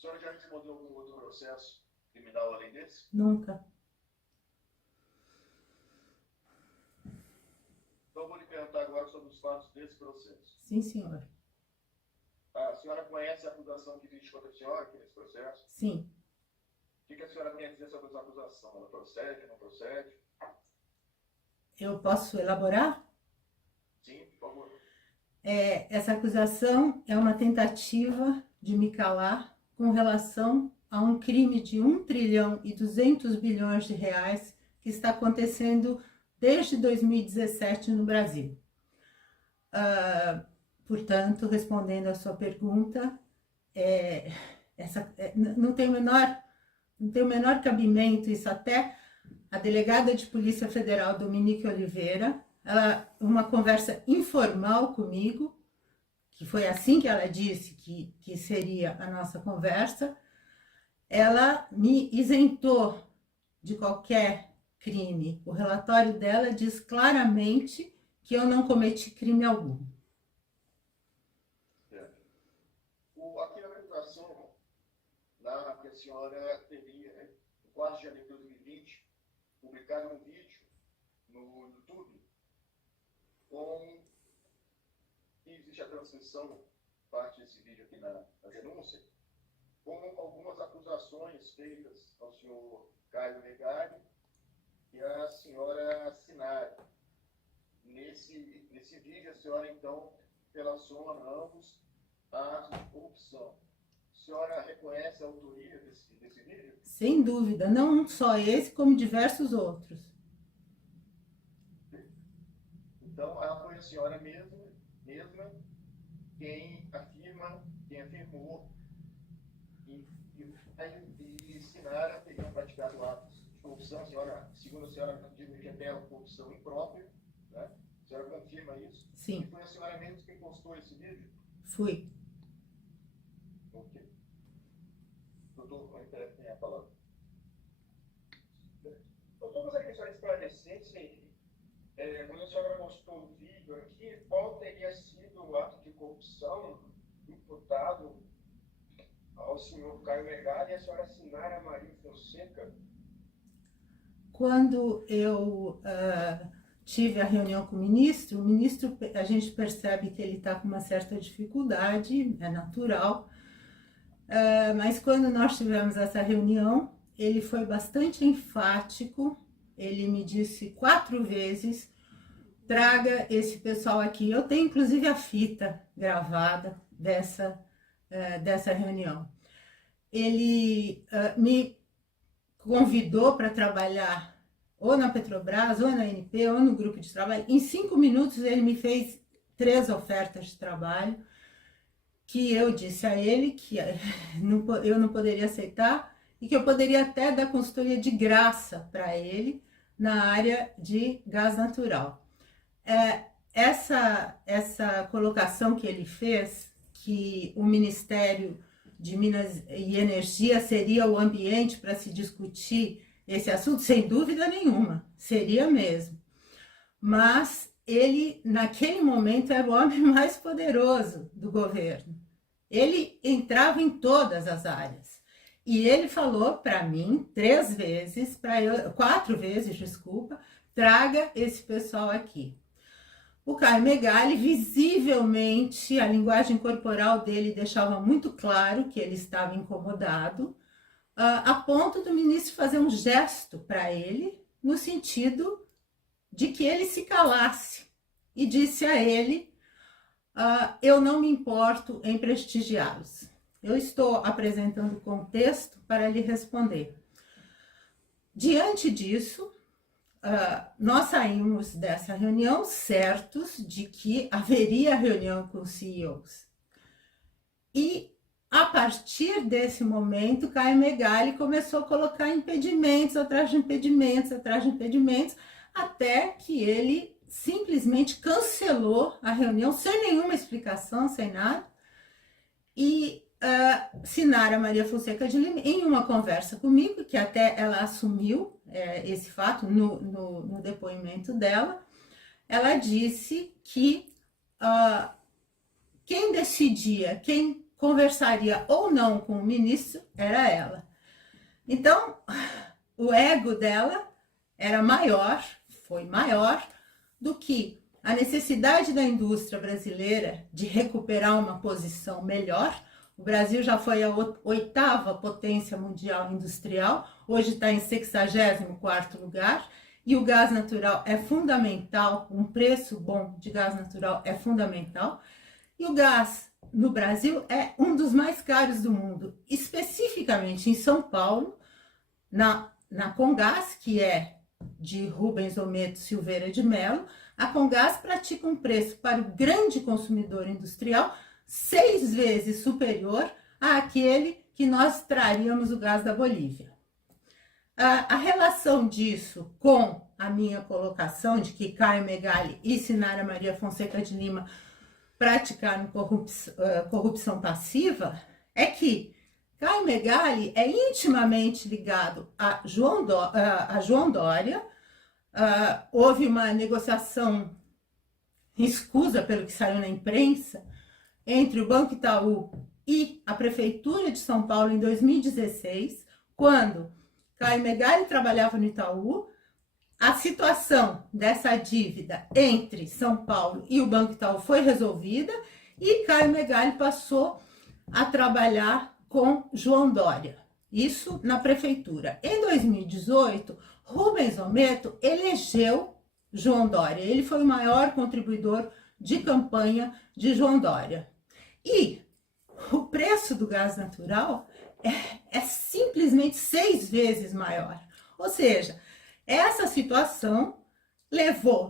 senhora já respondeu algum outro processo criminal além desse? Nunca. Então, vou lhe perguntar agora sobre os fatos desse processo. Sim, senhor. A senhora conhece a acusação que existe contra a senhora aqui nesse processo? Sim. O que a senhora tem a dizer sobre essa acusação? Ela procede, não procede? Eu posso elaborar? Sim, por favor. Essa acusação é uma tentativa de me calar com relação a um crime de 1 trilhão e 200 bilhões de reais que está acontecendo desde 2017 no Brasil. Portanto, respondendo à sua pergunta, não tem o menor cabimento, isso até a delegada de Polícia Federal, Dominique Oliveira, uma conversa informal comigo, que foi assim que ela disse que seria a nossa conversa, ela me isentou de qualquer crime. O relatório dela diz claramente que eu não cometi crime algum. Aqui na acusação, que a senhora teria, né, no 4 de janeiro de 2020, publicado um vídeo no YouTube que existe a transcrição, parte desse vídeo aqui na denúncia, com algumas acusações feitas ao senhor Caio Megali e à senhora Sinara. Nesse vídeo, a senhora, então, relaciona ambos a atos de corrupção. A senhora reconhece a autoria desse vídeo? Sem dúvida, não só esse, como diversos outros. Então, ela foi a senhora mesma quem afirmou e Sinara teriam praticado atos de corrupção. A senhora, segundo a senhora, diz que até a corrupção imprópria, né? A senhora confirma isso? Sim. E foi a senhora mesmo quem postou esse vídeo? Fui. Ok. Doutor, tem a palavra. Doutor, gostaria que a senhora esclarecesse, quando a senhora postou o vídeo aqui, qual teria sido o ato de corrupção imputado ao senhor Caio Megali e a senhora Sinara Maria Fonseca? Quando eu tive a reunião com o ministro, a gente percebe que ele está com uma certa dificuldade, é natural, mas quando nós tivemos essa reunião, ele foi bastante enfático, ele me disse 4 vezes, traga esse pessoal aqui. Eu tenho inclusive a fita gravada dessa reunião. Ele me convidou para trabalhar ou na Petrobras, ou na ANP, ou no grupo de trabalho. Em 5 minutos ele me fez 3 ofertas de trabalho, que eu disse a ele que eu não poderia aceitar e que eu poderia até dar consultoria de graça para ele na área de gás natural. Essa colocação que ele fez, que o Ministério de Minas e Energia seria o ambiente para se discutir esse assunto, sem dúvida nenhuma, seria mesmo. Mas ele, naquele momento, era o homem mais poderoso do governo. Ele entrava em todas as áreas. E ele falou para mim 4 vezes, desculpa, traga esse pessoal aqui. O Caio Megali, visivelmente, a linguagem corporal dele deixava muito claro que ele estava incomodado, a ponto do ministro fazer um gesto para ele, no sentido de que ele se calasse, e disse a ele, eu não me importo em prestigiá-los. Eu estou apresentando o contexto para lhe responder. Diante disso, nós saímos dessa reunião certos de que haveria reunião com os CEOs. E, a partir desse momento, Caio Megali começou a colocar impedimentos, atrás de impedimentos, até que ele simplesmente cancelou a reunião, sem nenhuma explicação, sem nada. E Sinara Maria Fonseca de Lima, em uma conversa comigo, que até ela assumiu esse fato no depoimento dela, ela disse que quem decidia, quem conversaria ou não com o ministro era ela. Então, o ego dela era maior, foi maior do que a necessidade da indústria brasileira de recuperar uma posição melhor. O Brasil já foi a 8ª potência mundial industrial, hoje está em 64º lugar, e o gás natural é fundamental, um preço bom de gás natural é fundamental, e o gás no Brasil é um dos mais caros do mundo, especificamente em São Paulo, na Comgás, que é de Rubens Ometo Silveira de Mello. A Comgás pratica um preço para o grande consumidor industrial 6 vezes superior àquele que nós traríamos o gás da Bolívia. A relação disso com a minha colocação de que Caio Megali e Sinara Maria Fonseca de Lima praticaram corrupção passiva é que Caio Megali é intimamente ligado a João Dória. Houve uma negociação escusa, pelo que saiu na imprensa, entre o Banco Itaú e a Prefeitura de São Paulo em 2016, quando Caio Megali trabalhava no Itaú. A situação dessa dívida entre São Paulo e o Banco Itaú foi resolvida e Caio Megali passou a trabalhar com João Dória, isso na prefeitura. Em 2018, Rubens Ometo elegeu João Dória, ele foi o maior contribuidor de campanha de João Dória. E o preço do gás natural é simplesmente 6 vezes maior. Ou seja, essa situação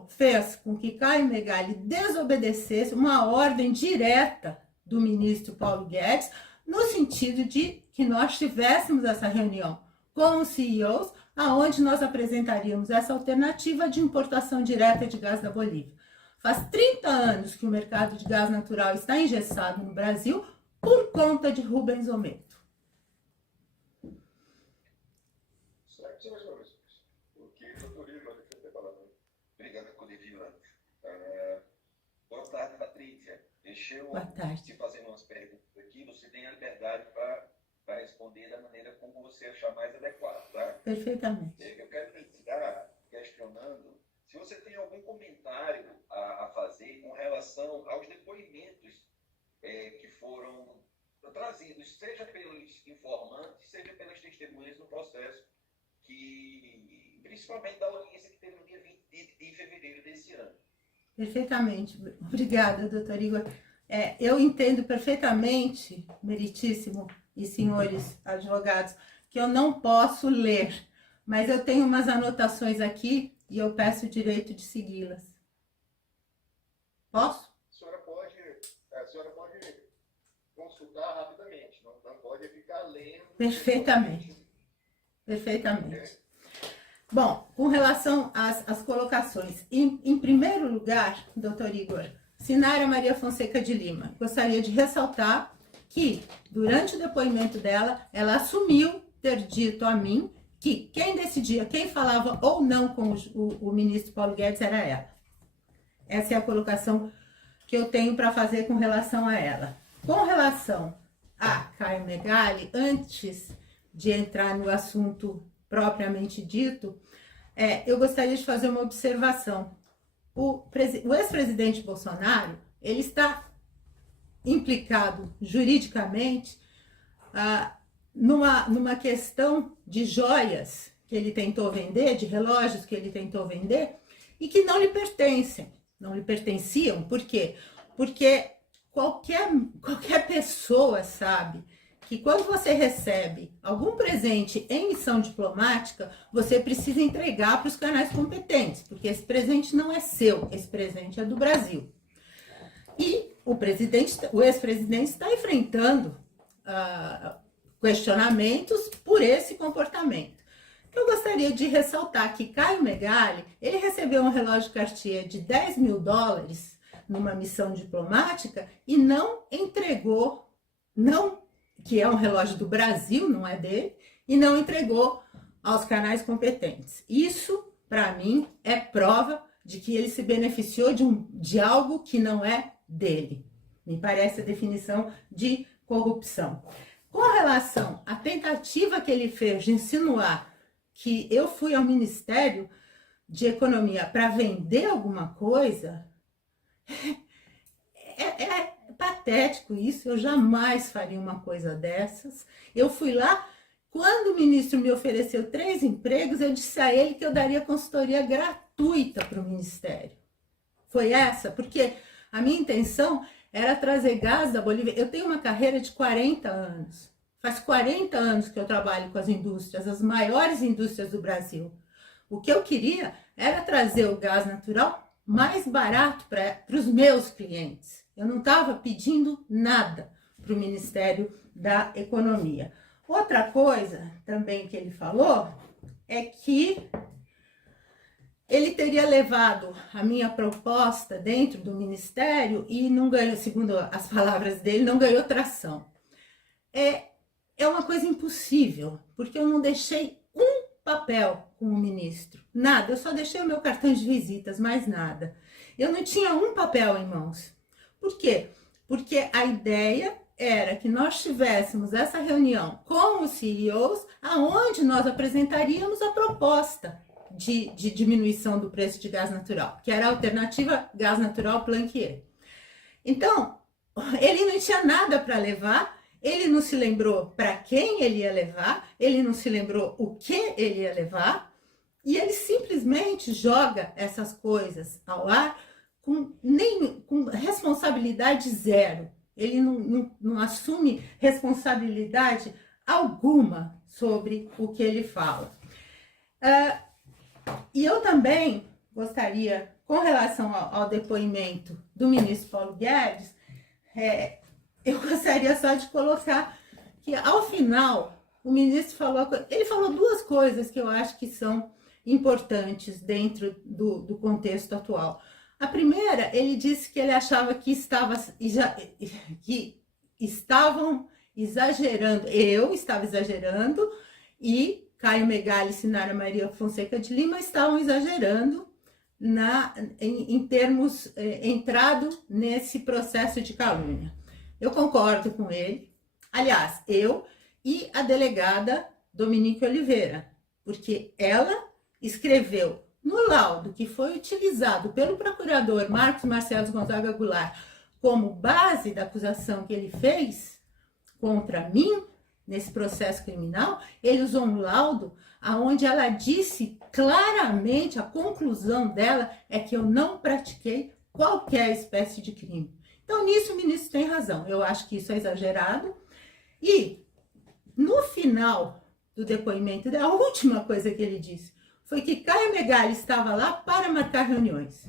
fez com que Caio Megali desobedecesse uma ordem direta do ministro Paulo Guedes, no sentido de que nós tivéssemos essa reunião com os CEOs, aonde nós apresentaríamos essa alternativa de importação direta de gás da Bolívia. Faz 30 anos que o mercado de gás natural está engessado no Brasil por conta de Rubens Ometo. Certo, senhores. Porque, doutor Igor, deixa eu ter falado. Obrigado, coletiva. Boa tarde, Patrícia. Deixa eu te fazer umas perguntas aqui. Você tem a liberdade para responder da maneira como você achar mais adequado, tá? Perfeitamente. Eu quero iniciar questionando se você tem algum comentário a fazer com relação aos depoimentos que foram trazidos, seja pelos informantes, seja pelas testemunhas no processo, que principalmente da audiência que teve no dia 20 de fevereiro desse ano. Perfeitamente. Obrigada, doutor Igor. Eu entendo perfeitamente, meritíssimo e senhores advogados, que eu não posso ler, mas eu tenho umas anotações aqui e eu peço o direito de segui-las. Posso? A senhora pode consultar rapidamente, não pode ficar lendo. Perfeitamente. Perfeitamente. Bom, com relação às colocações, em primeiro lugar, doutor Igor, Sinara Maria Fonseca de Lima, gostaria de ressaltar que, durante o depoimento dela, ela assumiu ter dito a mim que quem decidia, quem falava ou não com o ministro Paulo Guedes era ela. Essa é a colocação que eu tenho para fazer com relação a ela. Com relação a Caio Megali, antes de entrar no assunto propriamente dito, eu gostaria de fazer uma observação. O ex-presidente Bolsonaro, ele está implicado juridicamente numa questão de joias que ele tentou vender, de relógios que ele tentou vender, e que não lhe pertencem. Não lhe pertenciam, por quê? Porque qualquer pessoa sabe que quando você recebe algum presente em missão diplomática, você precisa entregar para os canais competentes, porque esse presente não é seu, esse presente é do Brasil. E o ex-presidente está enfrentando questionamentos por esse comportamento. Eu gostaria de ressaltar que Caio Megali, ele recebeu um relógio Cartier de $10 mil numa missão diplomática e não entregou, que é um relógio do Brasil, não é dele, e não entregou aos canais competentes. Isso, para mim, é prova de que ele se beneficiou de algo que não é dele. Me parece a definição de corrupção. Com relação à tentativa que ele fez de insinuar que eu fui ao Ministério de Economia para vender alguma coisa, é patético isso, eu jamais faria uma coisa dessas. Eu fui lá, quando o ministro me ofereceu 3 empregos, eu disse a ele que eu daria consultoria gratuita para o Ministério. Foi essa, porque a minha intenção era trazer gás da Bolívia. Eu tenho uma carreira de 40 anos. Faz 40 anos que eu trabalho com as indústrias, as maiores indústrias do Brasil. O que eu queria era trazer o gás natural mais barato para os meus clientes. Eu não estava pedindo nada para o Ministério da Economia. Outra coisa também que ele falou é que ele teria levado a minha proposta dentro do Ministério e não ganhou, segundo as palavras dele, não ganhou tração. É uma coisa impossível, porque eu não deixei um papel com o ministro, nada, eu só deixei o meu cartão de visitas, mais nada. Eu não tinha um papel em mãos. Por quê? Porque a ideia era que nós tivéssemos essa reunião com os CEOs, aonde nós apresentaríamos a proposta de diminuição do preço de gás natural, que era a alternativa gás natural Planckier. Então, ele não tinha nada para levar, ele não se lembrou para quem ele ia levar, ele não se lembrou o que ele ia levar, e ele simplesmente joga essas coisas ao ar com responsabilidade zero. Ele não assume responsabilidade alguma sobre o que ele fala. E eu também gostaria, com relação ao depoimento do ministro Paulo Guedes, eu gostaria só de colocar que, ao final, o ministro falou 2 coisas que eu acho que são importantes dentro do contexto atual. A primeira, ele disse que ele achava que estavam exagerando, eu estava exagerando e Caio Megali e Sinara Maria Fonseca de Lima estavam exagerando em termos entrado nesse processo de calúnia. Eu concordo com ele, aliás, eu e a delegada Dominique Oliveira, porque ela escreveu no laudo que foi utilizado pelo procurador Marcos Marcelo Gonzaga Goulart como base da acusação que ele fez contra mim, nesse processo criminal, ele usou um laudo onde ela disse claramente, a conclusão dela é que eu não pratiquei qualquer espécie de crime. Então, nisso o ministro tem razão, eu acho que isso é exagerado. E, no final do depoimento, a última coisa que ele disse foi que Caio Megali estava lá para marcar reuniões.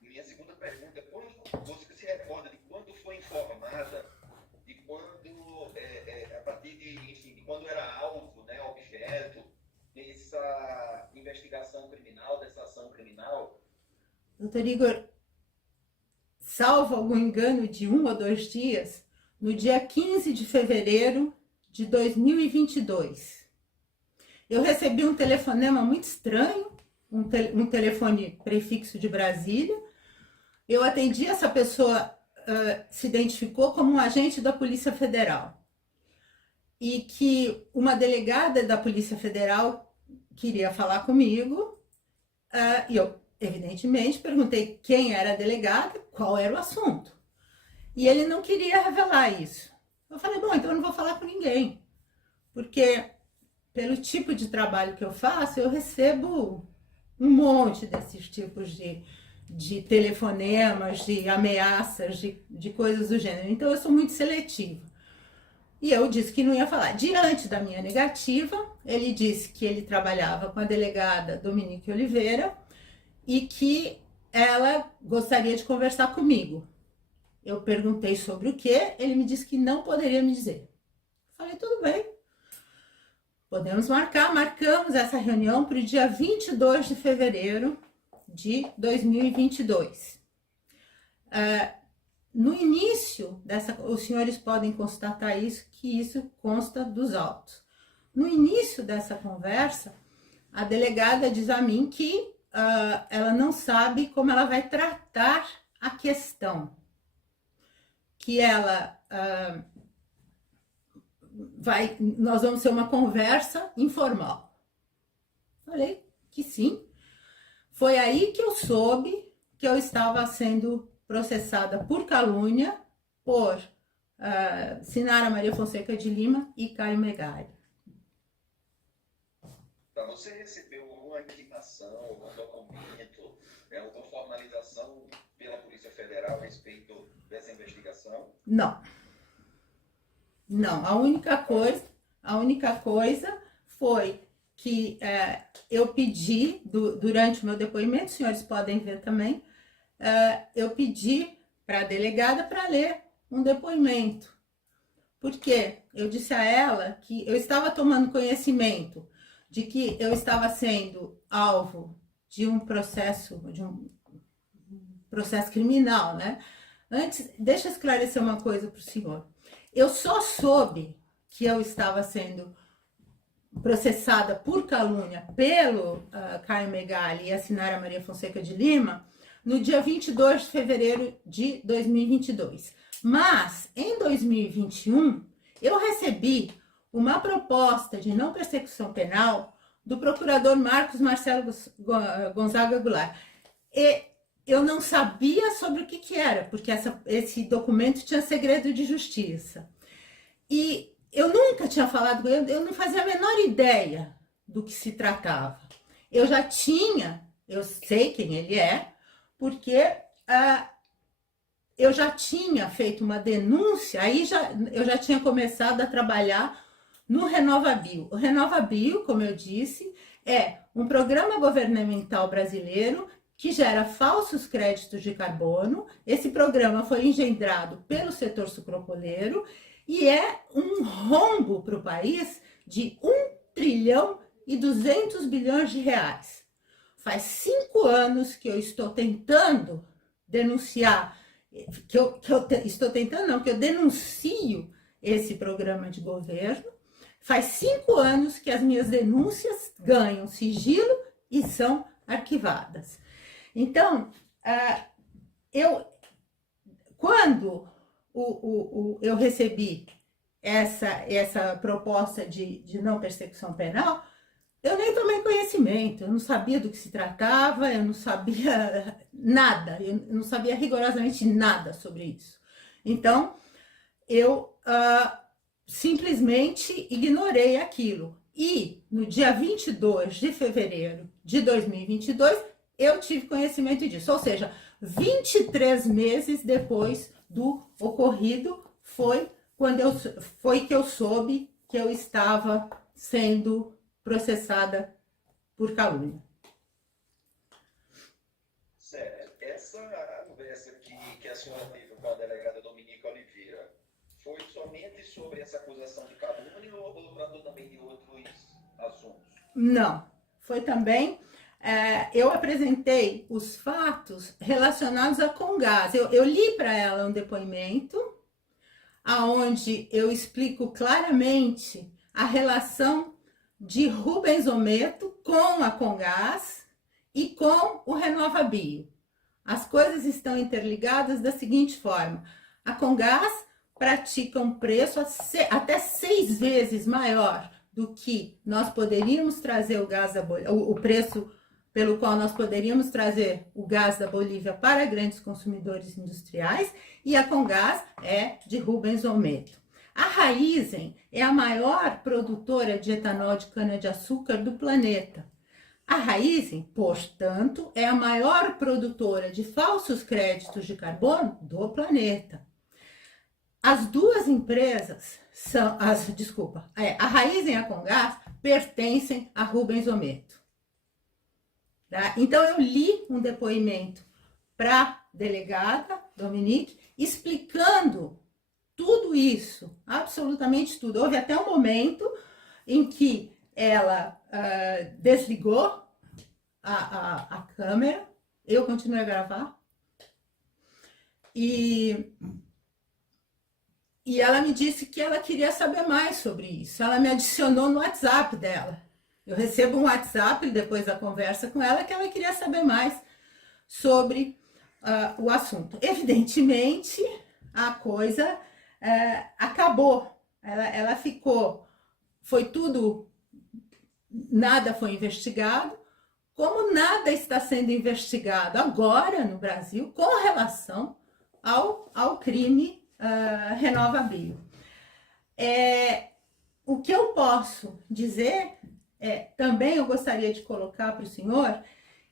Minha segunda pergunta é: você se recorda de quando foi informada, de quando, a partir de quando era alvo, né, objeto dessa investigação criminal, dessa ação criminal? Doutor Igor, salvo algum engano de 1 ou 2 dias, no dia 15 de fevereiro de 2022, eu recebi um telefonema muito estranho, um telefone prefixo de Brasília. Eu atendi, essa pessoa se identificou como um agente da Polícia Federal e que uma delegada da Polícia Federal queria falar comigo, e eu, evidentemente, perguntei quem era a delegada, qual era o assunto. E ele não queria revelar isso. Eu falei, bom, então eu não vou falar com ninguém, porque pelo tipo de trabalho que eu faço, eu recebo um monte desses tipos de telefonemas, de ameaças, de coisas do gênero. Então eu sou muito seletiva. E eu disse que não ia falar. Diante da minha negativa, ele disse que ele trabalhava com a delegada Dominique Oliveira e que ela gostaria de conversar comigo. Eu perguntei sobre o que, ele me disse que não poderia me dizer. Falei, tudo bem, podemos marcar. Marcamos essa reunião para o dia 22 de fevereiro de 2022. No início dessa, os senhores podem constatar isso, que isso consta dos autos. No início dessa conversa, a delegada diz a mim que ela não sabe como ela vai tratar a questão. Que ela nós vamos ter uma conversa informal. Falei que sim. Foi aí que eu soube que eu estava sendo processada por calúnia por Sinara Maria Fonseca de Lima e Caio Megali. Você recebeu alguma intimação, algum documento, alguma formalização pela Polícia Federal a respeito dessa investigação? Não. Não, a única coisa foi que eu pedi, durante o meu depoimento, os senhores podem ver também, eu pedi para a delegada para ler um depoimento. Porque eu disse a ela que eu estava tomando conhecimento de que eu estava sendo alvo de um processo criminal, né? Antes, deixa eu esclarecer uma coisa para o senhor. Eu só soube que eu estava sendo processada por calúnia pelo Caio Megali e a Sinara Maria Fonseca de Lima no dia 22 de fevereiro de 2022. Mas, em 2021, eu recebi uma proposta de não persecução penal do procurador Marcos Marcelo Gonzaga Goulart. E eu não sabia sobre o que era, porque esse documento tinha segredo de justiça. E eu nunca tinha falado com ele, eu não fazia a menor ideia do que se tratava. Eu sei quem ele é, porque eu já tinha feito uma denúncia, eu já tinha começado a trabalhar no RenovaBio. O RenovaBio, como eu disse, é um programa governamental brasileiro que gera falsos créditos de carbono. Esse programa foi engendrado pelo setor sucroalcooleiro e é um rombo para o país de 1,2 trilhão de reais. Faz 5 anos que eu estou tentando denunciar, que eu denuncio esse programa de governo. Faz 5 anos que as minhas denúncias ganham sigilo e são arquivadas. Então, quando eu recebi essa proposta de não persecução penal, eu nem tomei conhecimento, eu não sabia do que se tratava, eu não sabia nada, eu não sabia rigorosamente nada sobre isso. Então, eu simplesmente ignorei aquilo. E no dia 22 de fevereiro de 2022, eu tive conhecimento disso. Ou seja, 23 meses depois do ocorrido foi que eu soube que eu estava sendo processada por calúnia. Certo. Essa conversa que a senhora teve com a delegada Dominica Oliveira foi somente sobre essa acusação de calúnia ou tratou também de outros assuntos? Não, foi também... eu apresentei os fatos relacionados a Comgás. Eu li para ela um depoimento onde eu explico claramente a relação de Rubens Ometo com a Comgás e com o RenovaBio. As coisas estão interligadas da seguinte forma: a Comgás pratica um preço até 6 vezes maior do que nós poderíamos trazer o preço pelo qual nós poderíamos trazer o gás da Bolívia para grandes consumidores industriais, e a Comgás é de Rubens Ometo. A Raízen é a maior produtora de etanol de cana-de-açúcar do planeta. A Raízen, portanto, é a maior produtora de falsos créditos de carbono do planeta. As duas empresas a Raízen e a Comgás pertencem a Rubens Ometo. Tá? Então, eu li um depoimento para a delegada Dominique, explicando tudo isso, absolutamente tudo. Houve até um momento em que ela desligou a câmera, eu continuei a gravar, e ela me disse que ela queria saber mais sobre isso. Ela me adicionou no WhatsApp dela. Eu recebo um WhatsApp depois da conversa com ela que ela queria saber mais sobre o assunto. Evidentemente, a coisa acabou. Ela ficou, foi tudo, nada foi investigado, como nada está sendo investigado agora no Brasil com relação ao crime RenovaBio. O que eu posso dizer também eu gostaria de colocar para o senhor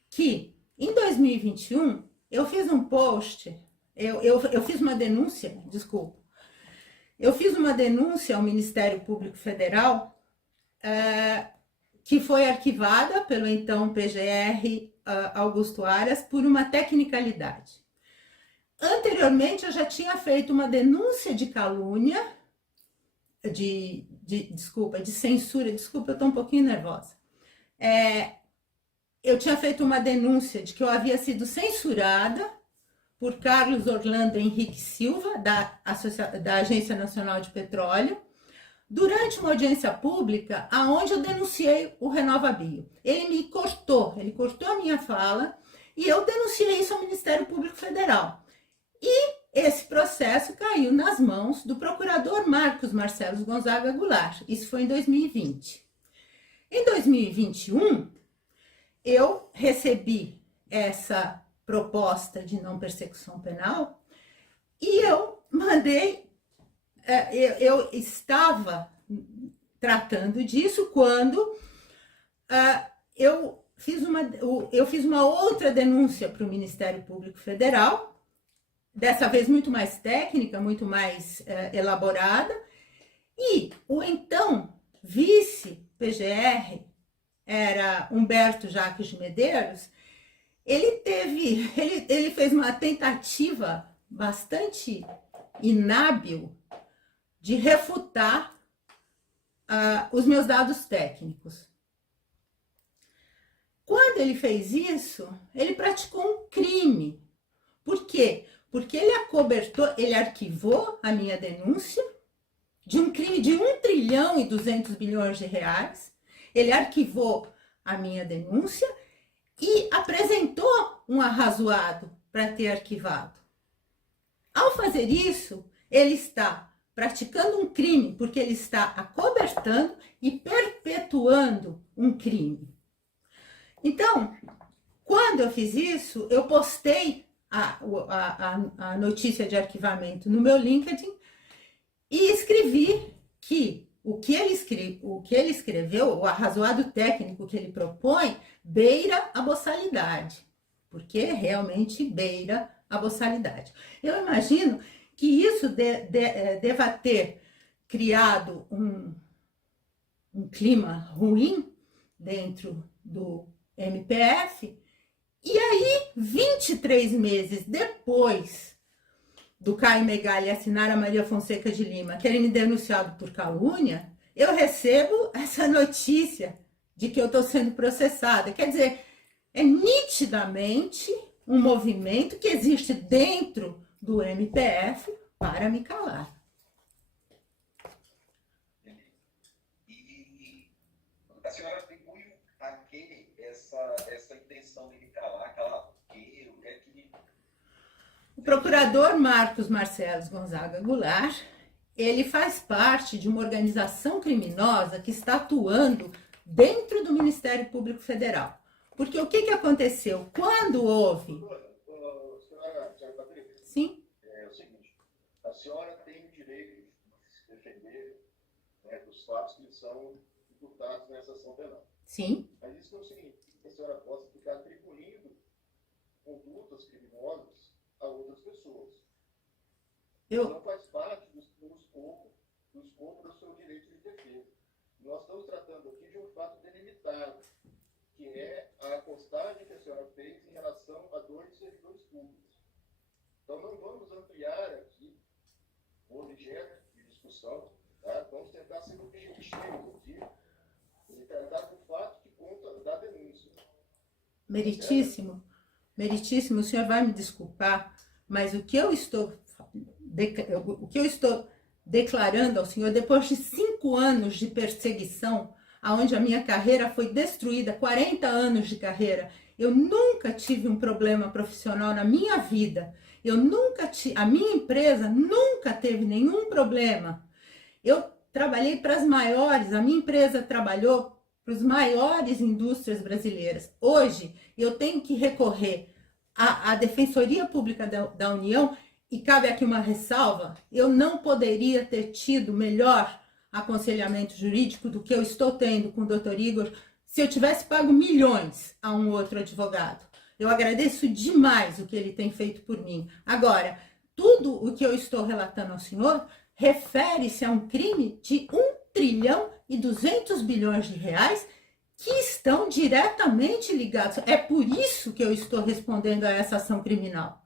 que em 2021 eu fiz um post, eu fiz uma denúncia, desculpa, eu fiz uma denúncia ao Ministério Público Federal que foi arquivada pelo então PGR Augusto Aras por uma tecnicalidade. Anteriormente, eu já tinha feito uma denúncia de calúnia, de censura, eu estou um pouquinho nervosa. Eu tinha feito uma denúncia de que eu havia sido censurada por Carlos Orlando Henrique Silva, da Agência Nacional de Petróleo, durante uma audiência pública, aonde eu denunciei o RenovaBio. Ele cortou a minha fala, e eu denunciei isso ao Ministério Público Federal. E esse processo caiu nas mãos do procurador Marcos Marcelo Gonzaga Goulart. Isso foi em 2020. Em 2021, eu recebi essa proposta de não persecução penal e eu mandei, eu estava tratando disso quando eu fiz uma outra denúncia para o Ministério Público Federal, dessa vez muito mais técnica, muito mais elaborada, e o então vice-PGR, era Humberto Jacques de Medeiros, ele fez uma tentativa bastante inábil de refutar os meus dados técnicos. Quando ele fez isso, ele praticou um crime. Por quê? Porque ele arquivou a minha denúncia de um crime de 1,2 trilhão de reais. Ele arquivou a minha denúncia e apresentou um arrazoado para ter arquivado. Ao fazer isso, ele está praticando um crime, porque ele está acobertando e perpetuando um crime. Então, quando eu fiz isso, eu postei a notícia de arquivamento no meu LinkedIn e escrevi que o que ele escreveu, o arrazoado técnico que ele propõe, beira a boçalidade, porque realmente beira a boçalidade. Eu imagino que isso deva ter criado um clima ruim dentro do MPF. E aí, 23 meses depois do Caio Megali assinar a Maria Fonseca de Lima, terem me denunciado por calúnia, eu recebo essa notícia de que eu estou sendo processada. Quer dizer, é nitidamente um movimento que existe dentro do MPF para me calar. E a senhora atribui a que essa intenção de me calar o quê? O que é que... O procurador Marcos Marcelo Gonzaga Goulart, ele faz parte de uma organização criminosa que está atuando dentro do Ministério Público Federal. Porque o que aconteceu? Quando houve... Senhora Patrícia? Sim? É o seguinte, a senhora tem o direito de se defender dos fatos que são imputados nessa ação penal. Sim. Mas isso não significa que a senhora possa ficar atribuindo condutas criminosas a outras pessoas. Isso não faz parte do escopo do seu direito de defesa. Nós estamos tratando aqui de um fato delimitado, que é a postagem que a senhora fez em relação a 2 servidores públicos. Então, não vamos ampliar aqui o objeto de discussão, tá? Vamos tentar ser objetivos aqui e tratar do fato que conta da denúncia. Meritíssimo, o senhor vai me desculpar, mas o que eu estou declarando ao senhor, depois de 5 anos de perseguição onde a minha carreira foi destruída, 40 anos de carreira. Eu nunca tive um problema profissional na minha vida. A minha empresa nunca teve nenhum problema. Eu trabalhei para as maiores, a minha empresa trabalhou para as maiores indústrias brasileiras. Hoje, eu tenho que recorrer à Defensoria Pública da União, e cabe aqui uma ressalva: eu não poderia ter tido melhor aconselhamento jurídico do que eu estou tendo com o Dr. Igor se eu tivesse pago milhões a um outro advogado. Eu agradeço demais o que ele tem feito por mim. Agora, tudo o que eu estou relatando ao senhor refere-se a um crime de 1,2 trilhão de reais que estão diretamente ligados. É por isso que eu estou respondendo a essa ação criminal.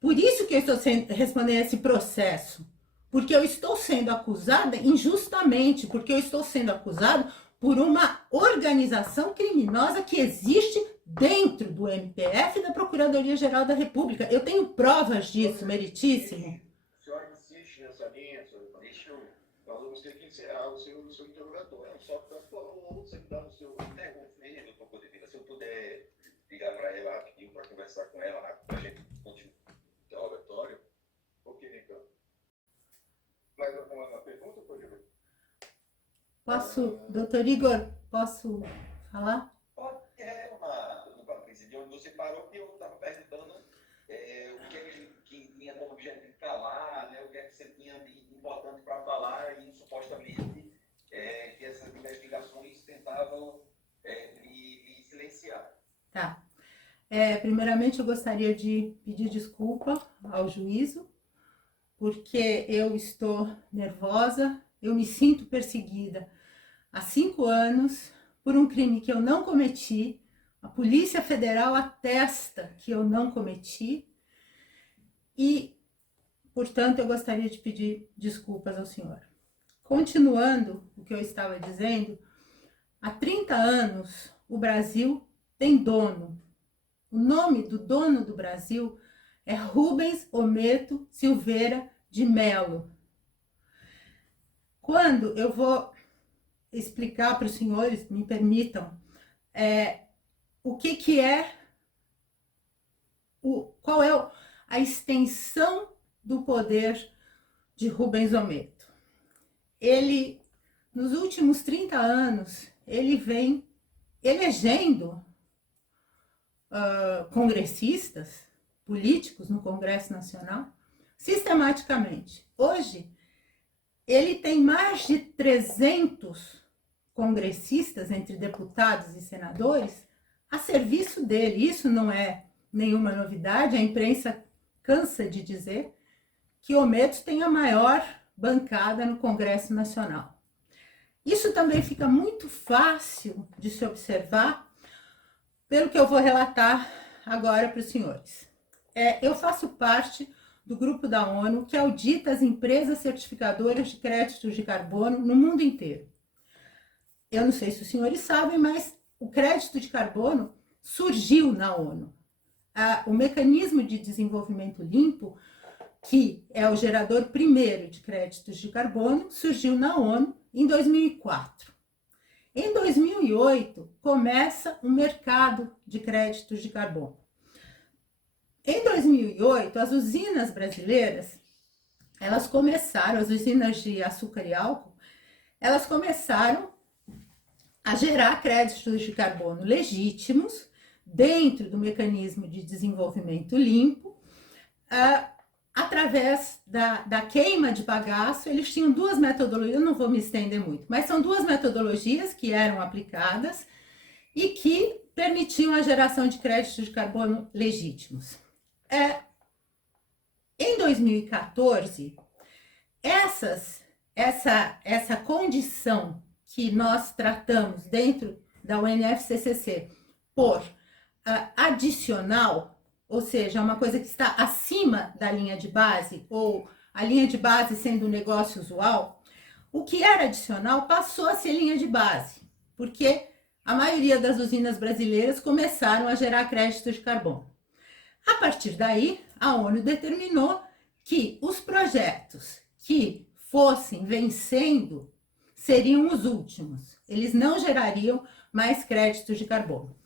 Por isso que eu estou respondendo a esse processo. Porque eu estou sendo acusada injustamente, porque eu estou sendo acusado por uma organização criminosa que existe dentro do MPF e da Procuradoria-Geral da República. Eu tenho provas disso, meritíssimo. A senhora insiste nessa linha, deixa eu falar você que encerrar o seu interrogatório. Só para você me dar o seu interromper, doutor Codevila, se eu puder ligar para ela rapidinho, para conversar com ela, para a gente continuar o interrogatório. Ok, então. Mais alguma pergunta, Codevila? Posso, doutor Igor, posso falar? Pode Patrícia, de onde você parou, que eu estava perguntando o que é que tinha como objetivo calar, né, o que é que você tinha de importante para falar, e supostamente que essas investigações tentavam lhe silenciar. Tá. Primeiramente, eu gostaria de pedir desculpa ao juízo, porque eu estou nervosa, eu me sinto perseguida há 5 anos por um crime que eu não cometi. A Polícia Federal atesta que eu não cometi e, portanto, eu gostaria de pedir desculpas ao senhor. Continuando o que eu estava dizendo, há 30 anos o Brasil tem dono. O nome do dono do Brasil é Rubens Ometo Silveira de Mello. Quando eu vou explicar para os senhores, me permitam, o que é, qual é a extensão do poder de Rubens Ometo. Ele, nos últimos 30 anos, ele vem elegendo congressistas, políticos no Congresso Nacional, sistematicamente. Hoje, ele tem mais de 300 congressistas, entre deputados e senadores, a serviço dele. Isso não é nenhuma novidade, a imprensa cansa de dizer que Ometo tem a maior bancada no Congresso Nacional. Isso também fica muito fácil de se observar pelo que eu vou relatar agora para os senhores. Eu faço parte do grupo da ONU que audita as empresas certificadoras de créditos de carbono no mundo inteiro. Eu não sei se os senhores sabem, mas o crédito de carbono surgiu na ONU. O mecanismo de desenvolvimento limpo, que é o gerador primeiro de créditos de carbono, surgiu na ONU em 2004. Em 2008, começa o mercado de créditos de carbono. Em 2008, as usinas brasileiras, as usinas de açúcar e álcool, elas começaram a gerar créditos de carbono legítimos dentro do mecanismo de desenvolvimento limpo, através da queima de bagaço. Eles tinham 2 metodologias, eu não vou me estender muito, mas são 2 metodologias que eram aplicadas e que permitiam a geração de créditos de carbono legítimos. Em 2014, essa condição que nós tratamos dentro da UNFCCC por adicional, ou seja, uma coisa que está acima da linha de base, ou a linha de base sendo um negócio usual, o que era adicional passou a ser linha de base, porque a maioria das usinas brasileiras começaram a gerar créditos de carbono. A partir daí, a ONU determinou que os projetos que fossem vencendo seriam os últimos. Eles não gerariam mais créditos de carbono.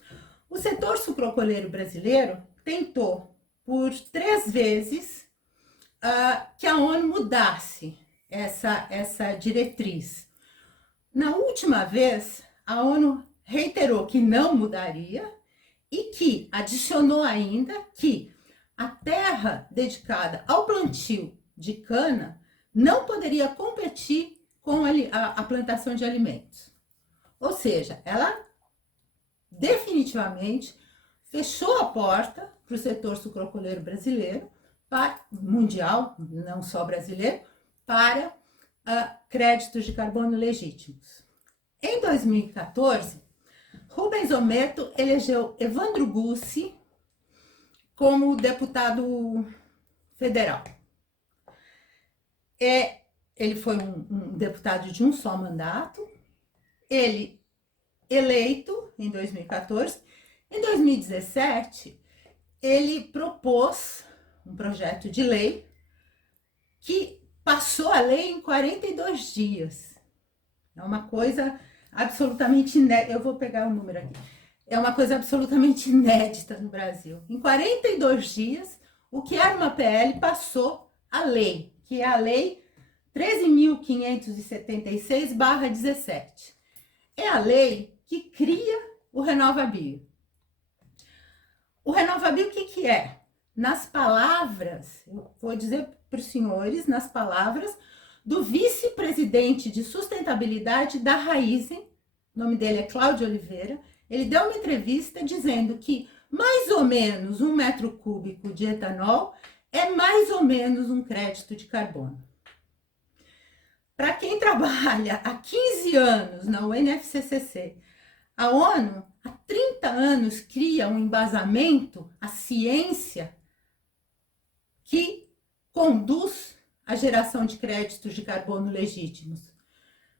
O setor sucroalcooleiro brasileiro tentou por 3 vezes que a ONU mudasse essa diretriz. Na última vez, a ONU reiterou que não mudaria e que adicionou ainda que a terra dedicada ao plantio de cana não poderia competir com a plantação de alimentos. Ou seja, ela definitivamente fechou a porta para o setor sucroalcooleiro brasileiro, mundial, não só brasileiro, para créditos de carbono legítimos. Em 2014, Rubens Ometo elegeu Evandro Gussi como deputado federal. Ele foi um deputado de um só mandato, ele eleito em 2014. Em 2017, ele propôs um projeto de lei que passou a lei em 42 dias. É uma coisa absolutamente inédita. Eu vou pegar o número aqui. É uma coisa absolutamente inédita no Brasil. Em 42 dias, o que era uma PL passou a lei, que é a Lei 13.576/17. É a lei que cria o RenovaBio. O RenovaBio, o que é? Nas palavras, eu vou dizer para os senhores, nas palavras do vice-presidente de sustentabilidade da Raízen, o nome dele é Cláudio Oliveira, ele deu uma entrevista dizendo que mais ou menos 1 metro cúbico de etanol é mais ou menos um crédito de carbono. Para quem trabalha há 15 anos na UNFCCC, a ONU há 30 anos cria um embasamento, a ciência, que conduz à geração de créditos de carbono legítimos.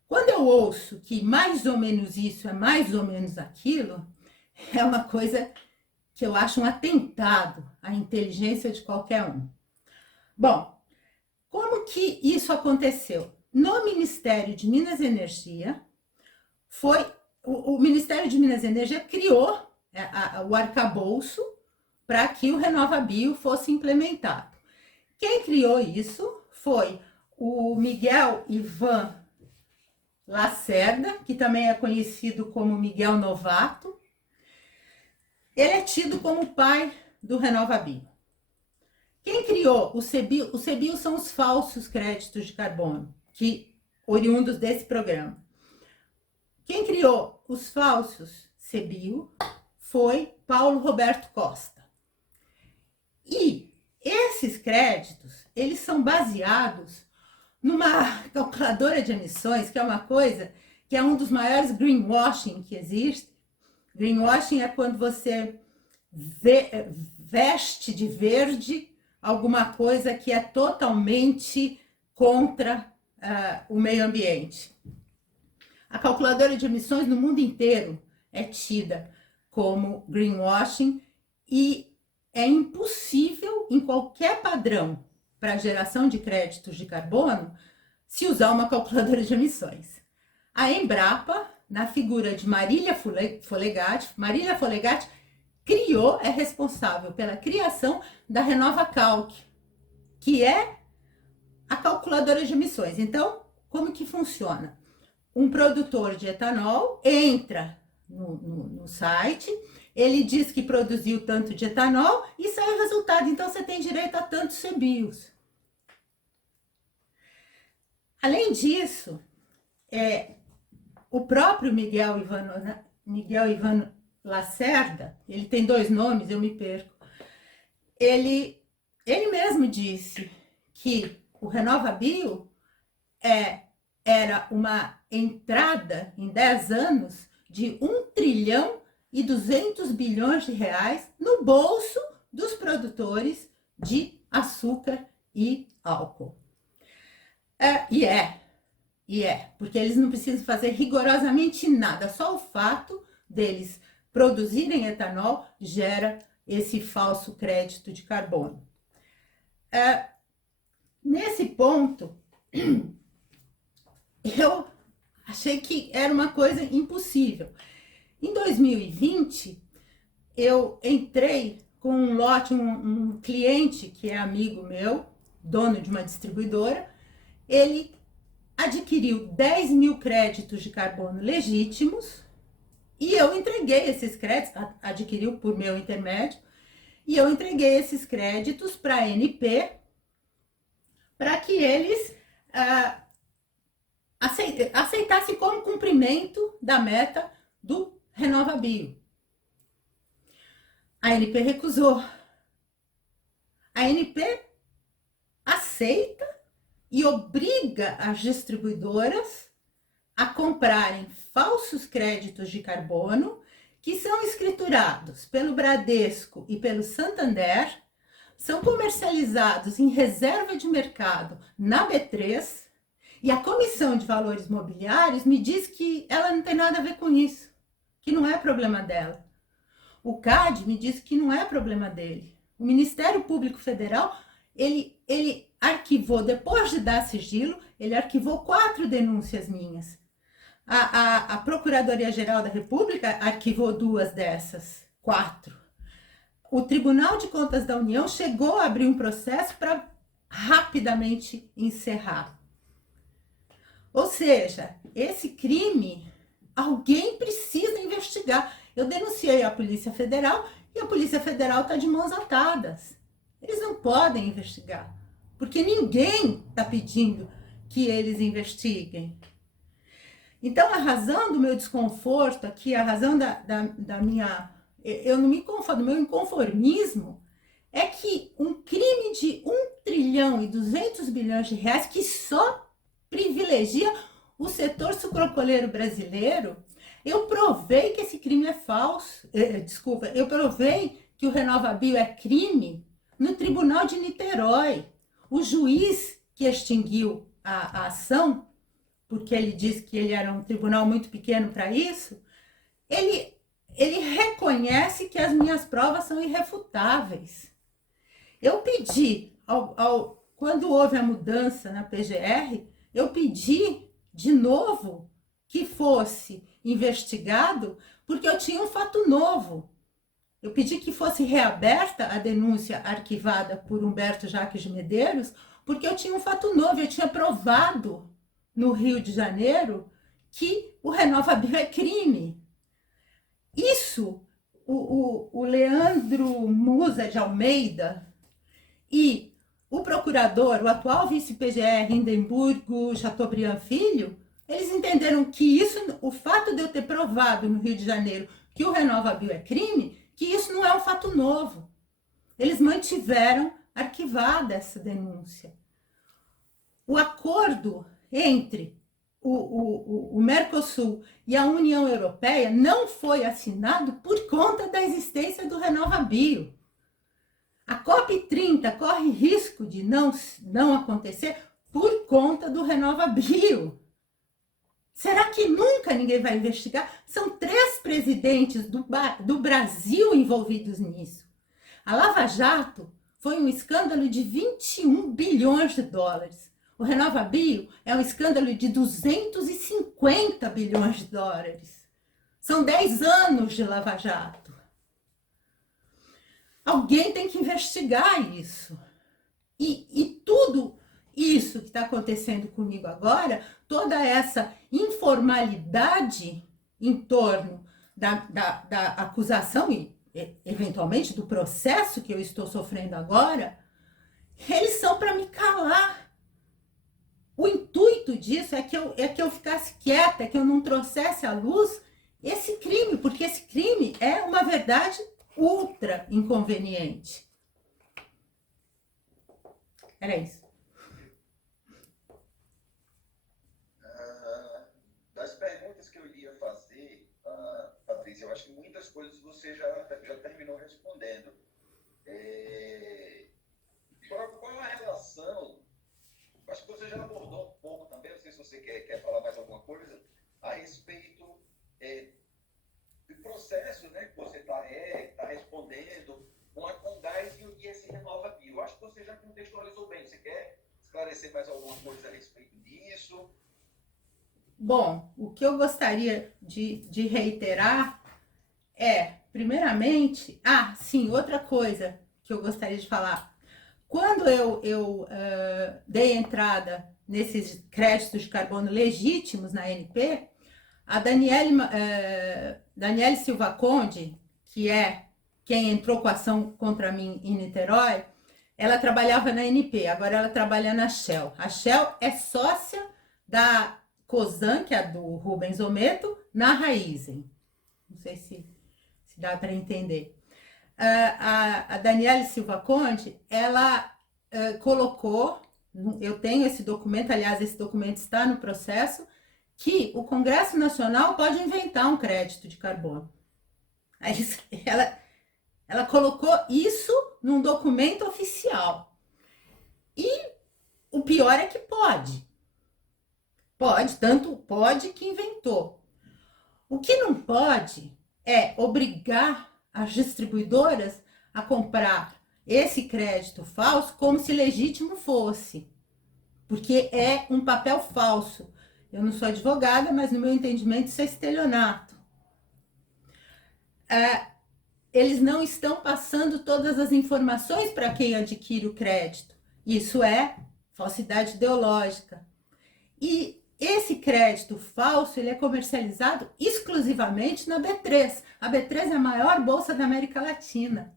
Quando eu ouço que mais ou menos isso é mais ou menos aquilo, é uma coisa que eu acho um atentado à inteligência de qualquer um. Bom, como que isso aconteceu? No Ministério de Minas e Energia, o Ministério de Minas e Energia criou o arcabouço para que o RenovaBio fosse implementado. Quem criou isso foi o Miguel Ivan Lacerda, que também é conhecido como Miguel Novato. Ele é tido como o pai do RenovaBio. Quem criou o CBio? O CBio são os falsos créditos de carbono, oriundos desse programa. Quem criou os falsos CBio foi Paulo Roberto Costa. E esses créditos, eles são baseados numa calculadora de emissões, que é uma coisa que é um dos maiores greenwashing que existe. Greenwashing é quando você veste de verde alguma coisa que é totalmente contra o meio ambiente. A calculadora de emissões no mundo inteiro é tida como greenwashing e é impossível em qualquer padrão para geração de créditos de carbono se usar uma calculadora de emissões. A Embrapa, na figura de Marília Folegatti, é responsável pela criação da RenovaCalc, que é a calculadora de emissões. Então, como que funciona? Um produtor de etanol entra no site, ele diz que produziu tanto de etanol e sai o resultado. Então, você tem direito a tantos CBios. Além disso, o próprio Miguel Ivan Lacerda, ele tem 2 nomes, eu me perco, ele mesmo disse que o RenovaBio era uma entrada em 10 anos de 1,2 trilhão de reais no bolso dos produtores de açúcar e álcool. Porque eles não precisam fazer rigorosamente nada, só o fato deles produzirem etanol gera esse falso crédito de carbono. Nesse ponto, eu Achei que era uma coisa impossível. Em 2020, eu entrei com um lote, um cliente que é amigo meu, dono de uma distribuidora. Ele adquiriu 10 mil créditos de carbono legítimos e eu entreguei esses créditos, adquiriu por meu intermédio, e eu entreguei esses créditos para a ANP para que eles aceitassem como cumprimento da meta do RenovaBio. A ANP recusou. A ANP aceita e obriga as distribuidoras a comprarem falsos créditos de carbono que são escriturados pelo Bradesco e pelo Santander, são comercializados em reserva de mercado na B3, e a Comissão de Valores Mobiliários me diz que ela não tem nada a ver com isso, que não é problema dela. O CAD me diz que não é problema dele. O Ministério Público Federal, ele arquivou, depois de dar sigilo, ele arquivou 4 denúncias minhas. A Procuradoria-Geral da República arquivou 2 dessas, 4. O Tribunal de Contas da União chegou a abrir um processo para rapidamente encerrar. Ou seja, esse crime, alguém precisa investigar. Eu denunciei a Polícia Federal e a Polícia Federal está de mãos atadas. Eles não podem investigar, porque ninguém está pedindo que eles investiguem. Então, a razão do meu desconforto aqui, a razão da minha... Eu não me conformo, do meu inconformismo, é que um crime de 1 trilhão e 200 bilhões de reais que só privilegia o setor sucroalcooleiro brasileiro, eu provei que esse crime é falso. Eu provei que o RenovaBio é crime no Tribunal de Niterói. O juiz que extinguiu a ação, porque ele disse que ele era um tribunal muito pequeno para isso, ele reconhece que as minhas provas são irrefutáveis. Eu pedi, quando houve a mudança na PGR, eu pedi de novo que fosse investigado, porque eu tinha um fato novo. Eu pedi que fosse reaberta a denúncia arquivada por Humberto Jacques de Medeiros, porque eu tinha um fato novo, eu tinha provado no Rio de Janeiro que o RenovaBio é crime. Isso, o Leandro Musa de Almeida e o procurador, o atual vice-PGR Hindenburgo Chateaubriand Filho, eles entenderam que isso, o fato de eu ter provado no Rio de Janeiro que o RenovaBio é crime, que isso não é um fato novo. Eles mantiveram arquivada essa denúncia. O acordo entre o Mercosul e a União Europeia não foi assinado por conta da existência do RenovaBio. A COP30 corre risco de não acontecer por conta do RenovaBio. Será que nunca ninguém vai investigar? São 3 presidentes do Brasil envolvidos nisso. A Lava Jato foi um escândalo de 21 bilhões de dólares. O RenovaBio é um escândalo de 250 bilhões de dólares. São 10 anos de Lava Jato. Alguém tem que investigar isso. E tudo isso que está acontecendo comigo agora, toda essa informalidade em torno da acusação e, eventualmente, do processo que eu estou sofrendo agora, eles são para me calar. O intuito disso é que eu ficasse quieta, que eu não trouxesse à luz esse crime, porque esse crime é uma verdade ultra inconveniente. Era isso. Das perguntas que eu iria fazer, Patrícia, eu acho que muitas coisas você já terminou respondendo. Qual é a relação? Acho que você já abordou um pouco também, não sei se você quer falar mais alguma coisa, a respeito do processo, né, que você está respondendo com a Condás e esse RenovaBio. Acho que você já contextualizou bem. Você quer esclarecer mais alguma coisa a respeito disso? Bom, o que eu gostaria de reiterar é, primeiramente, sim, outra coisa que eu gostaria de falar. Quando eu dei entrada nesses créditos de carbono legítimos na ANP, a Daniele Silva Conde, que é quem entrou com a ação contra mim em Niterói, ela trabalhava na ANP, agora ela trabalha na Shell. A Shell é sócia da Cosan, que é do Rubens Ometo, na Raizen. Não sei se dá para entender. A Daniele Silva Conde, ela colocou, eu tenho esse documento, aliás, esse documento está no processo, que o Congresso Nacional pode inventar um crédito de carbono. Ela colocou isso num documento oficial. E o pior é que pode. Pode, tanto pode que inventou. O que não pode é obrigar as distribuidoras a comprar esse crédito falso como se legítimo fosse. Porque é um papel falso. Eu não sou advogada, mas no meu entendimento isso é estelionato. Eles não estão passando todas as informações para quem adquire o crédito. Isso é falsidade ideológica. E esse crédito falso, ele é comercializado exclusivamente na B3. A B3 é a maior bolsa da América Latina.